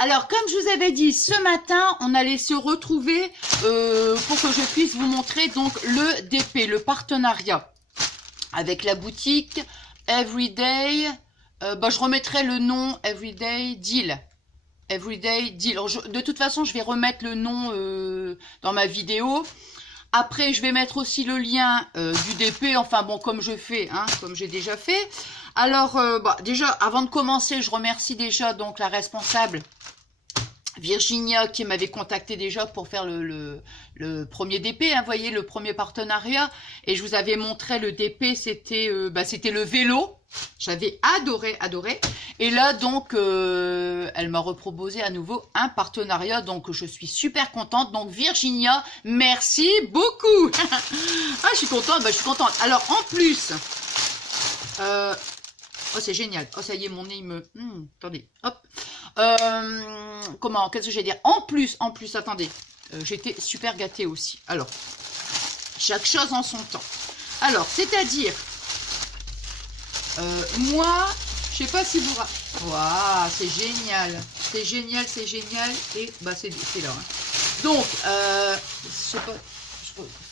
Alors, comme je vous avais dit, ce matin, on allait se retrouver pour que je puisse vous montrer donc le DP, le partenariat avec la boutique Everyday. Je remettrai le nom Everyday Deal. Everyday Deal. Alors, de toute façon, je vais remettre le nom dans ma vidéo. Après, je vais mettre aussi le lien du DP, enfin bon, comme je fais, hein, comme j'ai déjà fait. Alors, déjà, avant de commencer, je remercie déjà donc la responsable Virginia qui m'avait contacté déjà pour faire le premier DP, hein, vous voyez, le premier partenariat. Et je vous avais montré le DP, c'était c'était le vélo. J'avais adoré. Et là, donc, elle m'a reproposé à nouveau un partenariat. Donc, je suis super contente. Donc, Virginia, merci beaucoup. Ah, je suis contente. Je suis contente. Alors, en plus, oh, c'est génial. Oh, ça y est, mon nez, il me... attendez, hop. Qu'est-ce que je vais dire? En plus, attendez. J'étais super gâtée aussi. Alors, chaque chose en son temps. Alors, c'est-à-dire... moi, je sais pas si vous... Waouh, c'est génial. C'est génial. Et c'est là. Hein. Donc, je sais pas...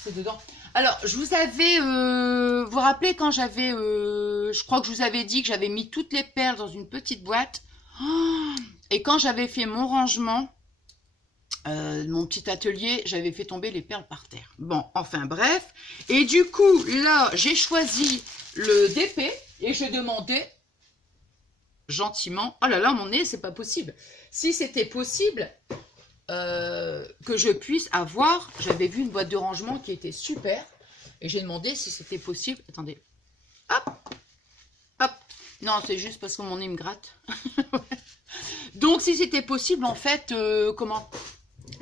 C'est dedans. Alors, je vous avais... vous vous rappelez quand j'avais... je crois que je vous avais dit que j'avais mis toutes les perles dans une petite boîte. Oh, et quand j'avais fait mon rangement, mon petit atelier, j'avais fait tomber les perles par terre. Bon, enfin bref. Et du coup, là, j'ai choisi le DP et je demandais gentiment... Oh là là, mon nez, c'est pas possible. Si c'était possible que je puisse avoir... J'avais vu une boîte de rangement qui était super. Et j'ai demandé si c'était possible... Attendez. Hop. Non, c'est juste parce que mon nez me gratte. Donc, si c'était possible, en fait,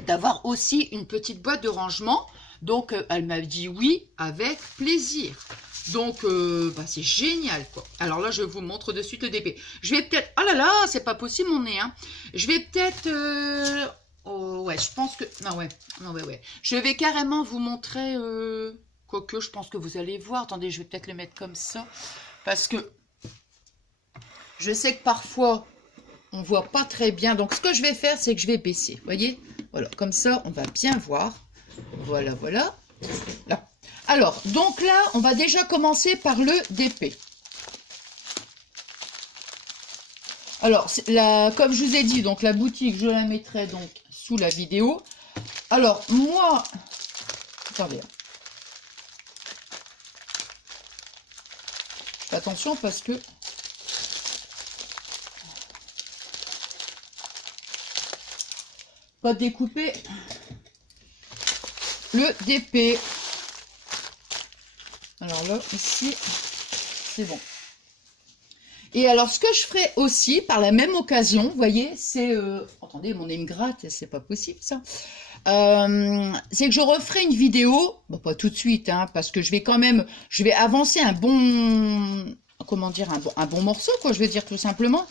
d'avoir aussi une petite boîte de rangement. Donc, elle m'a dit oui, avec plaisir. Donc, c'est génial, quoi. Alors là, je vous montre de suite le DP. Je vais peut-être... Oh là là, c'est pas possible, mon nez, hein. Je vais peut-être... Oh, ouais, je pense que... Non, ouais. Je vais carrément vous montrer... Quoique, je pense que vous allez voir. Attendez, je vais peut-être le mettre comme ça. Parce que... Je sais que parfois, on ne voit pas très bien. Donc, ce que je vais faire, c'est que je vais baisser. Vous voyez? Voilà, comme ça, on va bien voir. Voilà. Là. Alors, donc là, on va déjà commencer par le DP. Alors, comme je vous ai dit, donc la boutique, je la mettrai donc sous la vidéo. Alors, moi... Attendez. Faites attention parce que... Pas découper le DP. Alors là, ici, c'est bon. Et alors, ce que je ferai aussi, par la même occasion, vous voyez, c'est... attendez, mon nez me gratte, c'est pas possible, ça. C'est que je referai une vidéo, pas tout de suite, hein, parce que je vais avancer un bon... Comment dire, un bon morceau, quoi, je veux dire, tout simplement.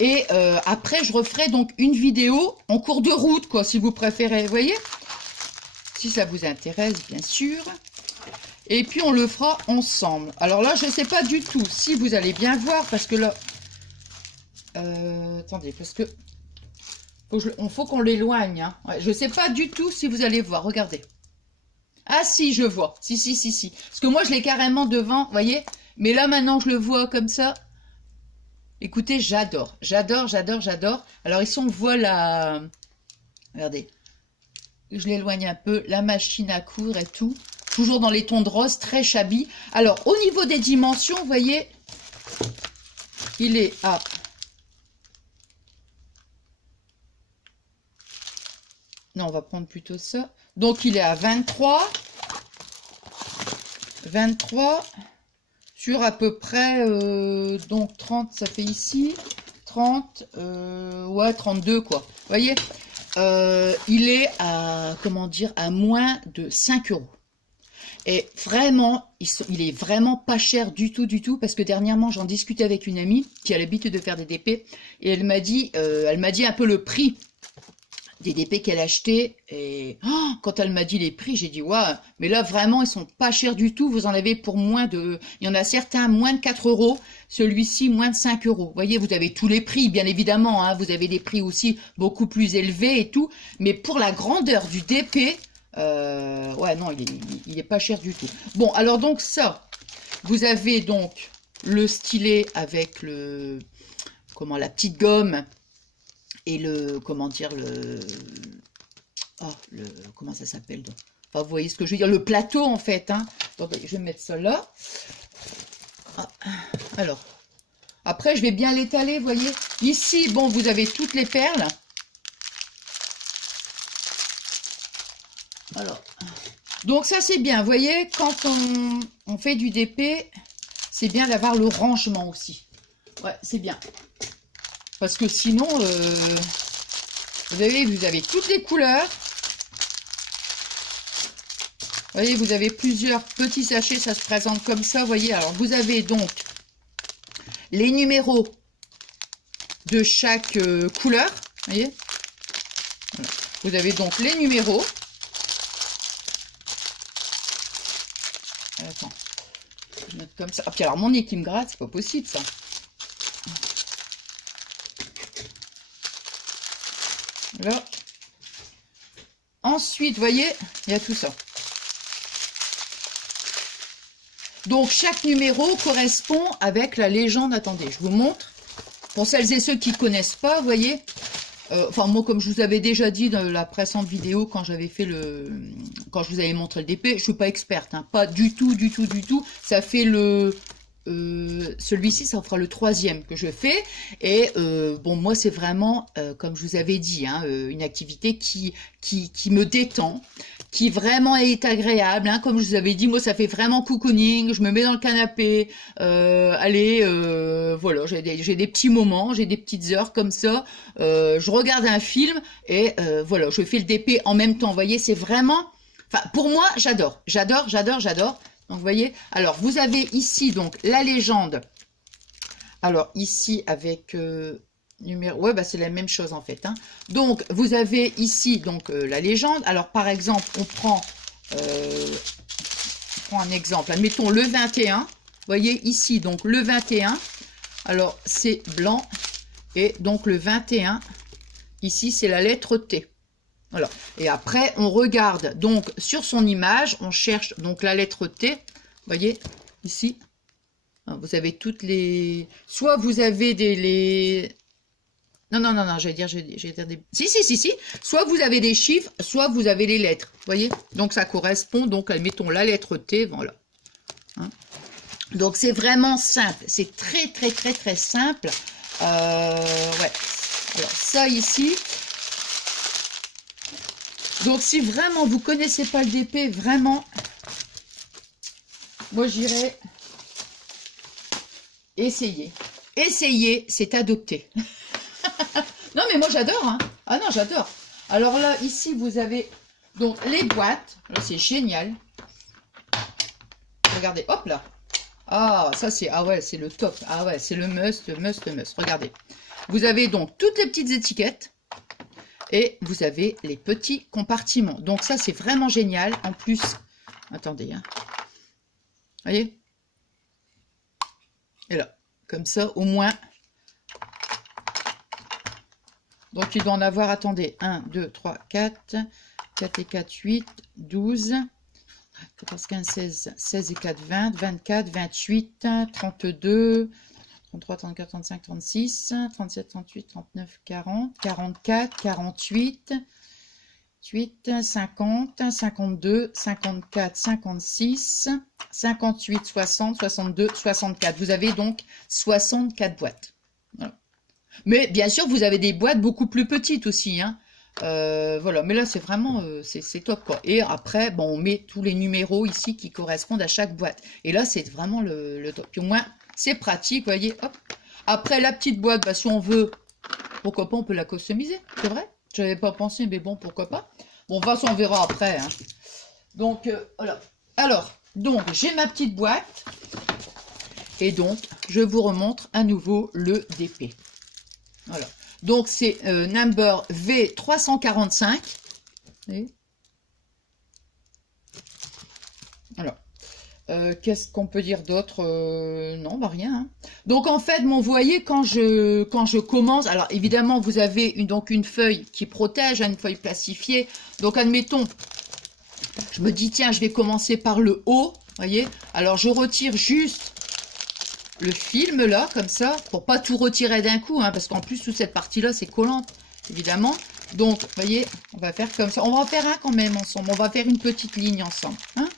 Et après, je referai donc une vidéo en cours de route, quoi, si vous préférez, vous voyez? Si ça vous intéresse, bien sûr. Et puis, on le fera ensemble. Alors là, je ne sais pas du tout si vous allez bien voir, parce que là... attendez, parce que... faut qu'on l'éloigne. Hein. Ouais, je ne sais pas du tout si vous allez voir, regardez. Ah si, je vois. Si. Parce que moi, je l'ai carrément devant, vous voyez? Mais là, maintenant, je le vois comme ça... Écoutez, j'adore. Alors ici, on voit la... Regardez. Je l'éloigne un peu. La machine à coudre et tout. Toujours dans les tons de rose, très shabby. Alors, au niveau des dimensions, vous voyez, il est à... Non, on va prendre plutôt ça. Donc, il est à 23. Sur à peu près, donc 30, ça fait ici, 30, ouais, 32, quoi. Vous voyez, il est à, comment dire, à moins de 5 €. Et vraiment, il est vraiment pas cher du tout, parce que dernièrement, j'en discutais avec une amie qui a l'habitude de faire des DP, et elle m'a dit un peu le prix des DP qu'elle achetait. Et oh, quand elle m'a dit les prix, j'ai dit, ouais, mais là, vraiment, ils sont pas chers du tout. Vous en avez pour moins de... Il y en a certains, moins de 4 euros. Celui-ci, moins de 5 euros. Vous voyez, vous avez tous les prix, bien évidemment. Hein, vous avez des prix aussi beaucoup plus élevés et tout. Mais pour la grandeur du DP, ouais, non, il est pas cher du tout. Bon, alors donc ça, vous avez donc le stylet avec le... Comment, la petite gomme et le, comment dire, comment ça s'appelle donc. Enfin, vous voyez ce que je veux dire, le plateau en fait, hein. Attendez, je vais mettre ça là. Ah, alors, après je vais bien l'étaler, vous voyez. Ici, bon, vous avez toutes les perles. Alors, donc ça c'est bien, vous voyez, quand on fait du DP, c'est bien d'avoir le rangement aussi. Ouais, c'est bien. Parce que sinon, vous avez toutes les couleurs. Vous voyez, vous avez plusieurs petits sachets, ça se présente comme ça, vous voyez. Alors, vous avez donc les numéros de chaque couleur, vous voyez. Voilà. Vous avez donc les numéros. Attends, je note comme ça. Ah, puis alors, mon nez qui me gratte, c'est pas possible, ça. Là. Ensuite, vous voyez, il y a tout ça. Donc, chaque numéro correspond avec la légende. Attendez, je vous montre. Pour celles et ceux qui ne connaissent pas, vous voyez. Enfin, moi, comme je vous avais déjà dit dans la précédente vidéo, quand j'avais fait quand je vous avais montré le DP, je ne suis pas experte. Hein, pas du tout, du tout, du tout. Ça fait celui-ci, ça fera le 3e que je fais. Et bon, moi, c'est vraiment, comme je vous avais dit, hein, une activité qui me détend, qui vraiment est agréable. Hein, comme je vous avais dit, moi, ça fait vraiment cocooning. Je me mets dans le canapé. Allez, voilà, j'ai des petits moments, j'ai des petites heures comme ça. Je regarde un film et voilà, je fais le DP en même temps. Vous voyez, c'est vraiment... Enfin, pour moi, j'adore. J'adore, j'adore, j'adore. Donc, vous voyez, alors, vous avez ici, donc, la légende. Alors, ici, avec numéro... Ouais, bah, c'est la même chose, en fait. Hein. Donc, vous avez ici, donc, la légende. Alors, par exemple, on prend un exemple. Admettons, le 21. Vous voyez, ici, donc, le 21. Alors, c'est blanc. Et donc, le 21, ici, c'est la lettre T. Voilà. Et après, on regarde donc sur son image, on cherche donc la lettre T. Vous voyez, ici, vous avez toutes les... Soit vous avez Non, j'allais dire des... Si. Soit vous avez des chiffres, soit vous avez les lettres. Vous voyez, donc ça correspond, donc mettons la lettre T, voilà. Hein? Donc c'est vraiment simple, c'est très, très, très, très simple. Ouais. Alors ça ici... Donc, si vraiment vous ne connaissez pas le DP, vraiment, moi, j'irais essayer. Essayer, c'est adopter. Non, mais moi, j'adore. Hein. Ah non, j'adore. Alors là, ici, vous avez donc les boîtes. C'est génial. Regardez, hop là. Ah, ça, c'est... Ah ouais, c'est le top. Ah ouais, c'est le must. Regardez. Vous avez donc toutes les petites étiquettes. Et vous avez les petits compartiments. Donc ça, c'est vraiment génial. En plus, attendez. Hein. Vous voyez? Et là, comme ça, au moins. Donc, il doit en avoir, attendez, 1, 2, 3, 4. 4 et 4, 8, 12. 14, 15, 16. 16 et 4, 20. 24, 28, 32... 33, 34, 35, 36, 37, 38, 39, 40, 44, 48, 50, 52, 54, 56, 58, 60, 62, 64. Vous avez donc 64 boîtes. Voilà. Mais bien sûr, vous avez des boîtes beaucoup plus petites aussi. Hein. Voilà, mais là, c'est vraiment c'est top, quoi. Et après, bon, on met tous les numéros ici qui correspondent à chaque boîte. Et là, c'est vraiment le top. Puis au moins... C'est pratique, vous voyez, hop. Après, la petite boîte, bah, si on veut, pourquoi pas, on peut la customiser, c'est vrai. Je n'avais pas pensé, mais bon, pourquoi pas. Bon, de toute façon, on verra après. Hein. Donc, voilà. Alors, donc, j'ai ma petite boîte. Et donc, je vous remontre à nouveau le DP. Voilà. Donc, c'est number V345. Vous voyez? Alors, qu'est-ce qu'on peut dire d'autre? Non, bah rien. Hein. Donc, en fait, vous voyez, quand je commence, alors évidemment, vous avez donc une feuille qui protège, une feuille plastifiée. Donc, admettons, je me dis, tiens, je vais commencer par le haut, voyez. Alors, je retire juste le film, là, comme ça, pour pas tout retirer d'un coup, hein, parce qu'en plus, toute cette partie-là, c'est collante, évidemment. Donc, voyez, on va faire comme ça. On va en faire un quand même ensemble. On va faire une petite ligne ensemble. Hein.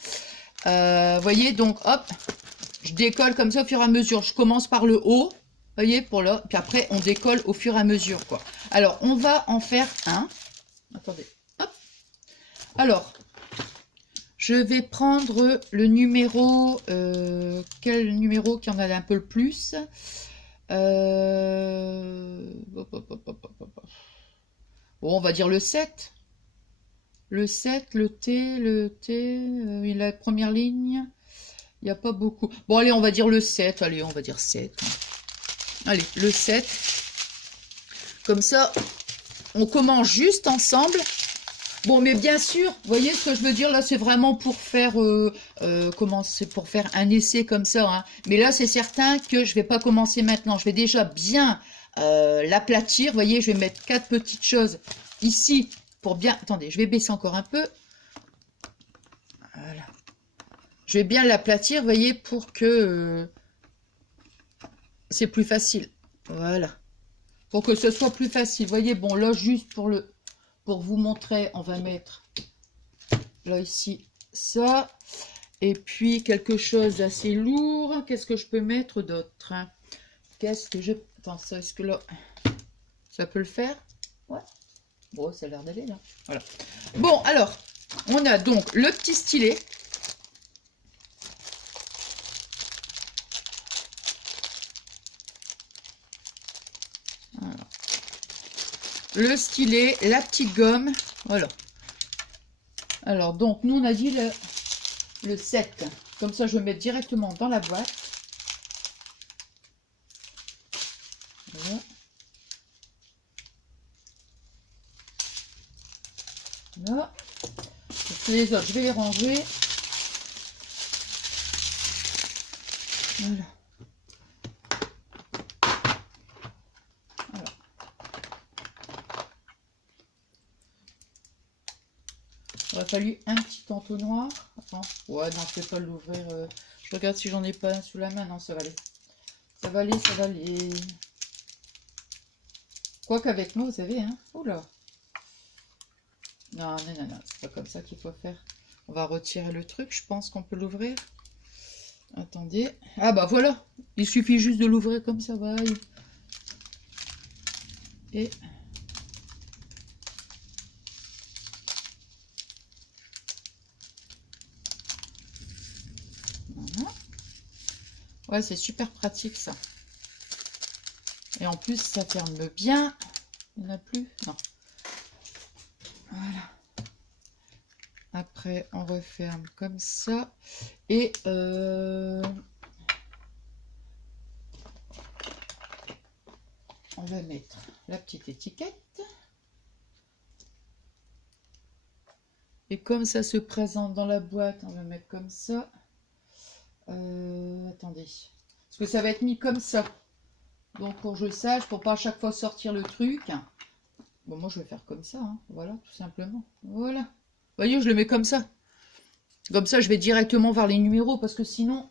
Voyez, donc, hop, je décolle comme ça au fur et à mesure. Je commence par le haut, voyez, pour là, puis après, on décolle au fur et à mesure, quoi. Alors, on va en faire un. Attendez, hop. Alors, je vais prendre le numéro, quel numéro qui en a un peu le plus? Bon, on va dire le 7. Le 7, le T, la première ligne, il n'y a pas beaucoup. Bon, allez, on va dire le 7. Allez, on va dire 7. Allez, le 7. Comme ça, on commence juste ensemble. Bon, mais bien sûr, vous voyez ce que je veux dire, là, c'est vraiment pour faire, comment c'est pour faire un essai comme ça. Hein. Mais là, c'est certain que je vais pas commencer maintenant. Je vais déjà bien l'aplatir. Vous voyez, je vais mettre 4 petites choses ici. Pour bien, attendez, je vais baisser encore un peu. Voilà. Je vais bien l'aplatir, vous voyez, pour que c'est plus facile. Voilà. Pour que ce soit plus facile. Vous voyez, bon, là, juste pour vous montrer, on va mettre là, ici, ça. Et puis, quelque chose d'assez lourd. Qu'est-ce que je peux mettre d'autre? Qu'est-ce que je... Attends, ça, est-ce que là, ça peut le faire? Ouais. Bon, ça a l'air d'aller là. Voilà. Bon, alors, on a donc le petit stylet. Voilà. Le stylet, la petite gomme. Voilà. Alors, donc, nous, on a dit le 7. Comme ça, je vais mettre directement dans la boîte. Voilà. Là. Les autres, je vais les ranger. Voilà. Il aurait fallu un petit entonnoir. Attends. Ouais, non, je ne vais pas l'ouvrir. Je regarde si j'en ai pas un sous la main. Non, ça va aller. Ça va aller, ça va aller. Quoi qu'avec nous, vous savez, hein. Oula. Non, non, non, non. C'est pas comme ça qu'il faut faire. On va retirer le truc. Je pense qu'on peut l'ouvrir. Attendez. Ah bah voilà. Il suffit juste de l'ouvrir comme ça. Va. Et... Voilà. Ouais, c'est super pratique ça. Et en plus, ça ferme bien. Il n'y en a plus? Non. Voilà. Après, on referme comme ça. Et on va mettre la petite étiquette. Et comme ça se présente dans la boîte, on va mettre comme ça. Attendez. Parce que ça va être mis comme ça. Donc, pour que je sache, pour pas à chaque fois sortir le truc. Bon, moi, je vais faire comme ça. Hein. Voilà, tout simplement. Voilà. Vous voyez, je le mets comme ça. Comme ça, je vais directement vers les numéros. Parce que sinon...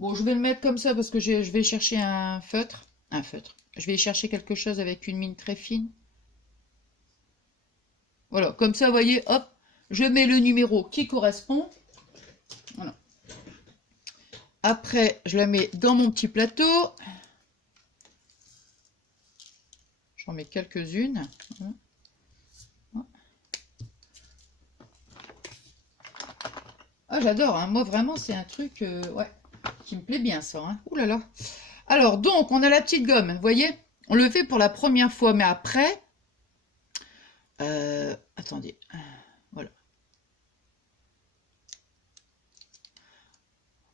Bon, je vais le mettre comme ça parce que je vais chercher un feutre. Un feutre. Je vais chercher quelque chose avec une mine très fine. Voilà, comme ça, vous voyez, hop. Je mets le numéro qui correspond. Voilà. Après, je la mets dans mon petit plateau. J'en mets quelques-unes. Ah, j'adore. Hein. Moi, vraiment, c'est un truc ouais, qui me plaît bien, ça. Hein. Ouh là là. Alors, donc, on a la petite gomme. Vous voyez, on le fait pour la première fois. Mais après... attendez. Voilà.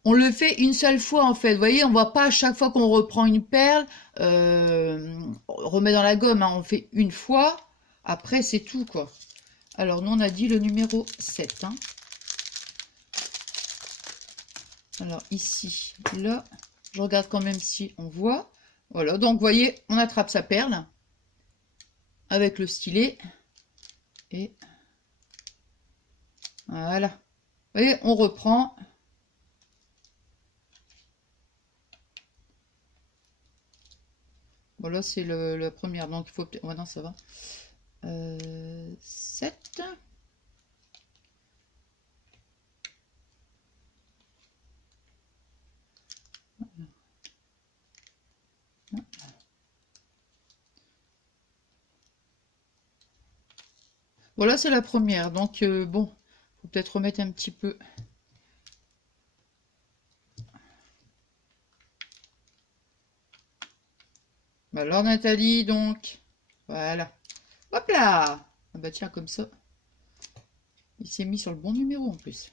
On le fait une seule fois en fait, vous voyez, on ne voit pas à chaque fois qu'on reprend une perle, remet dans la gomme, hein, on fait une fois, après c'est tout quoi. Alors nous on a dit le numéro 7. Hein. Alors ici, là, je regarde quand même si on voit. Voilà, donc vous voyez, on attrape sa perle avec le stylet. Et voilà. Vous voyez, on reprend. Voilà, c'est la première, donc il faut... Ouais, non, ça va. 7. Voilà, c'est la première. Donc, bon, faut peut-être remettre un petit peu. Alors, Nathalie, donc, voilà. Hop là! Ah bah tiens, comme ça. Il s'est mis sur le bon numéro en plus.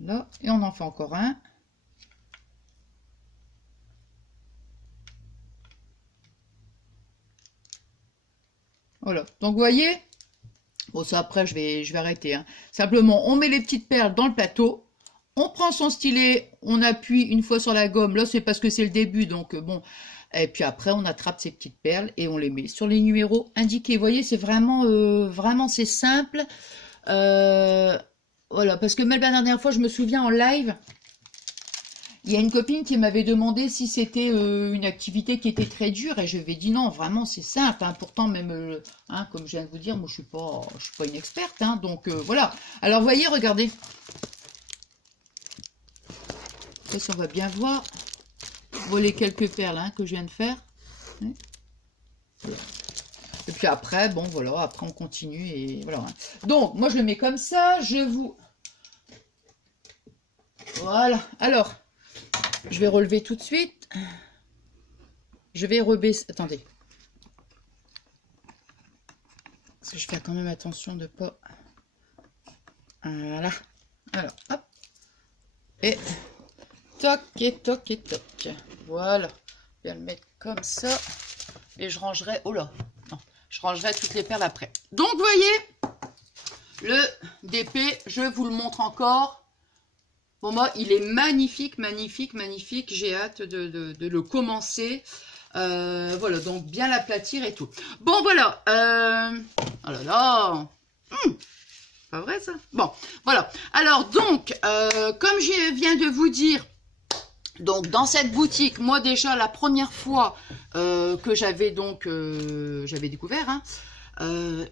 Là, et on en fait encore un. Voilà, donc vous voyez, bon ça après je vais arrêter. Hein. Simplement, on met les petites perles dans le plateau, on prend son stylet, on appuie une fois sur la gomme, là c'est parce que c'est le début, donc bon, et puis après on attrape ces petites perles et on les met sur les numéros indiqués. Vous voyez, c'est vraiment, vraiment c'est simple. Voilà, parce que même la dernière fois, je me souviens en live, il y a une copine qui m'avait demandé si c'était une activité qui était très dure et je lui ai dit non, vraiment c'est simple. Hein. Pourtant même, hein, comme je viens de vous dire, moi je suis pas une experte, hein, donc voilà. Alors vous voyez, regardez. Ça, on va bien voir. Voilà les quelques perles hein, que je viens de faire. Voilà. Et puis après, bon voilà, après on continue et voilà. Hein. Donc moi je le mets comme ça, je vous... Voilà, alors... Je vais relever tout de suite. Je vais rebaisser. Attendez. Parce que je fais quand même attention de ne pas... Voilà. Alors, hop. Et toc et toc et toc. Voilà. Je vais le mettre comme ça. Et je rangerai... Oh là. Non. Je rangerai toutes les perles après. Donc, vous voyez, le DP, je vous le montre encore. Pour moi, il est magnifique, magnifique, magnifique. J'ai hâte de le commencer. Voilà, donc bien l'aplatir et tout. Bon, voilà. Oh là là. Pas vrai, ça? Bon, voilà. Alors, donc, comme je viens de vous dire, donc dans cette boutique, moi déjà, la première fois que j'avais donc, j'avais découvert, hein,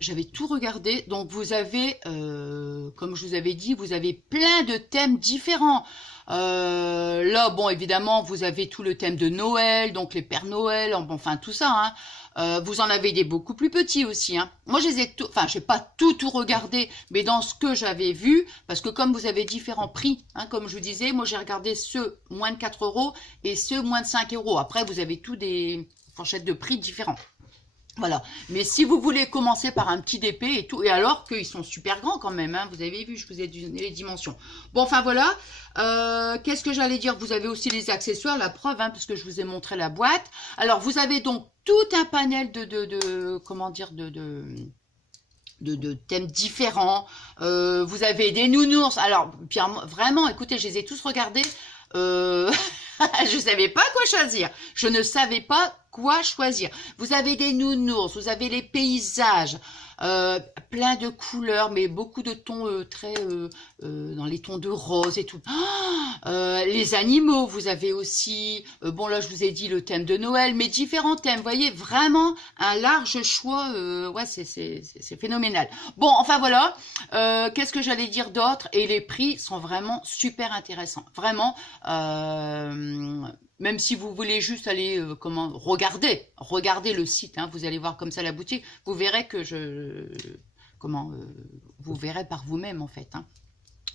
j'avais tout regardé. Donc vous avez, comme je vous avais dit, vous avez plein de thèmes différents. Là, bon, évidemment, vous avez tout le thème de Noël, donc les Pères Noël, enfin tout ça. Hein. Vous en avez des beaucoup plus petits aussi. Hein. Moi, je les ai tout, enfin, j'ai pas tout regardé, mais dans ce que j'avais vu, parce que comme vous avez différents prix, hein, comme je vous disais, moi j'ai regardé ceux moins de 4 € et ceux moins de 5 €. Après, vous avez tous des fourchettes de prix différents. Voilà, mais si vous voulez commencer par un petit DP et tout, et alors qu'ils sont super grands quand même, hein, vous avez vu, je vous ai donné les dimensions. Bon, enfin voilà, qu'est-ce que j'allais dire? Vous avez aussi les accessoires, la preuve, hein, parce que je vous ai montré la boîte. Alors, vous avez donc tout un panel comment dire, de thèmes différents. Vous avez des nounours. Alors, Pierre, vraiment, écoutez, je les ai tous regardés. Je savais pas quoi choisir. Je ne savais pas quoi choisir. Vous avez des nounours, vous avez les paysages, plein de couleurs, mais beaucoup de tons très dans les tons de rose et tout. Les animaux, vous avez aussi, bon là je vous ai dit le thème de Noël, mais différents thèmes. Vous voyez, vraiment un large choix. Ouais, c'est phénoménal. Bon, enfin voilà. Qu'est-ce que j'allais dire d'autre? Et les prix sont vraiment super intéressants. Vraiment. Même si vous voulez juste aller regarder le site, hein, vous allez voir comme ça la boutique, vous verrez que vous verrez par vous-même en fait. Hein.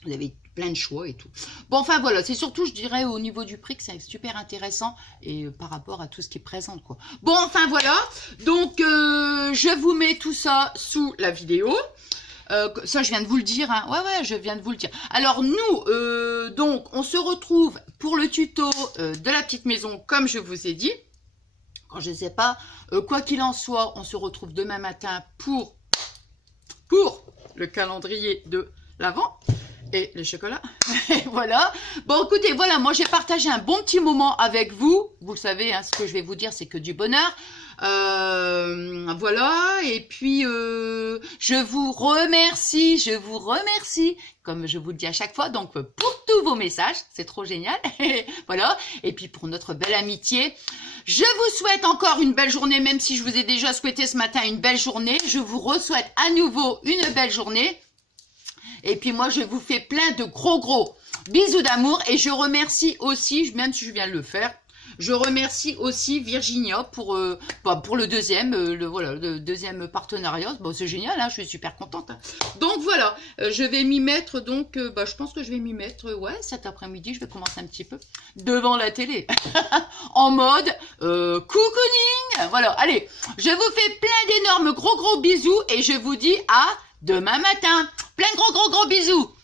Vous avez plein de choix et tout. Bon, enfin voilà, c'est surtout, je dirais, au niveau du prix que c'est super intéressant et par rapport à tout ce qui est présent, quoi. Bon, enfin voilà, donc je vous mets tout ça sous la vidéo. Ça, je viens de vous le dire. Hein. Ouais, je viens de vous le dire. Alors, nous, donc, on se retrouve pour le tuto de la petite maison, comme je vous ai dit. quand je ne sais pas. Quoi qu'il en soit, on se retrouve demain matin pour le calendrier de l'Avent et le chocolat. Et voilà. Bon, écoutez, voilà, moi j'ai partagé un bon petit moment avec vous. Vous le savez, hein, ce que je vais vous dire, c'est que du bonheur. Voilà. Et puis, je vous remercie, comme je vous le dis à chaque fois, donc pour tous vos messages, c'est trop génial. Voilà. Et puis pour notre belle amitié. Je vous souhaite encore une belle journée, même si je vous ai déjà souhaité ce matin une belle journée. Je vous re-souhaite à nouveau une belle journée. Et puis moi, je vous fais plein de gros bisous d'amour. Et je remercie aussi, même si je viens de le faire, je remercie aussi Virginia pour le deuxième, le deuxième partenariat. Bon, c'est génial, hein, je suis super contente. Hein. Donc voilà, je vais m'y mettre. Donc, je pense que je vais m'y mettre. Ouais, cet après-midi, je vais commencer un petit peu devant la télé, en mode cocooning. Voilà, allez, je vous fais plein d'énormes gros bisous et je vous dis à demain matin. Plein de gros bisous.